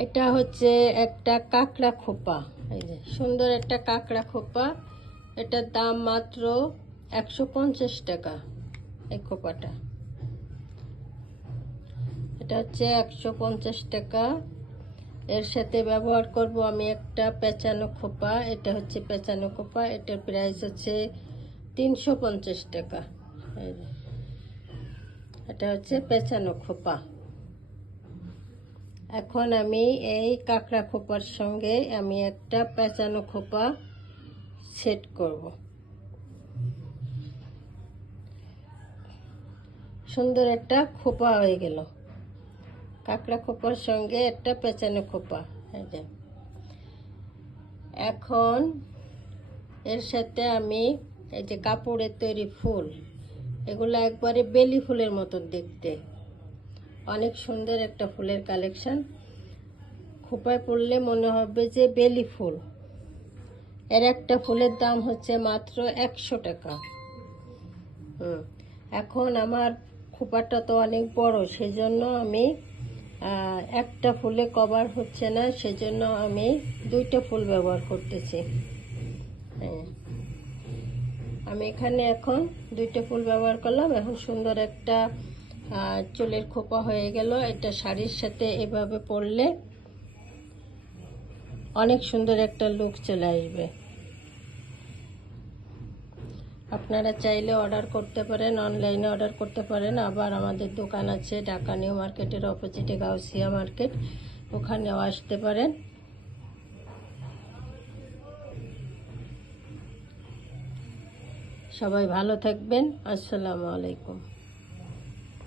এটা হচ্ছে একটা কাঁকড়া খোপা। এই যে, সুন্দর একটা কাঁকড়া খোপা। এটার দাম মাত্র একশো পঞ্চাশ টাকা, এই খোপাটা। এটা হচ্ছে একশো পঞ্চাশ টাকা। এর সাথে ব্যবহার করব আমি একটা পেঁচানো খোপা। এটা হচ্ছে পেঁচানো খোপা। এটার প্রাইস হচ্ছে তিনশো পঞ্চাশ টাকা। এটা হচ্ছে পেঁচানো খোপা। এখন আমি এই কাঁকড়া খোপার সঙ্গে আমি একটা পেঁচানো খোপা সেট করব। সুন্দর একটা খোপা হয়ে গেল। কাঁকড়া খোপার সঙ্গে একটা পেঁচানো খোপা, এই যে। এখন এর সাথে আমি এই যে কাপড়ের তৈরি ফুল, এগুলো একবারে বেলি ফুলের মতো দেখতে। অনেক সুন্দর একটা ফুলের কালেকশন। খোপায় পড়লে মনে হবে যে বেলি ফুল। এর একটা ফুলের দাম হচ্ছে মাত্র একশো টাকা। হুম, এখন আমার খোপাটা তো অনেক বড়, সেজন্য আমি একটা ফুলে কভার হচ্ছে না, সেজন্য আমি দুইটা ফুল ব্যবহার করতেছি। হ্যাঁ আমি এখানে এখন দুইটা ফুল ব্যবহার করলাম। এখন সুন্দর একটা চুলের খোপা হয়ে গেল। এটা শাড়ির সাথে এভাবে পরলে অনেক সুন্দর একটা লুক চলে আসবে। আপনারা চাইলে অর্ডার করতে পারেন অনলাইনে অর্ডার করতে পারেন। আবার আমাদের দোকান আছে, ঢাকা নিউ মার্কেটের অপোজিটে গাউসিয়া মার্কেট। ওখানেও আসতে পারেন। সবাই ভালো থাকবেন। আসসালামু আলাইকুম।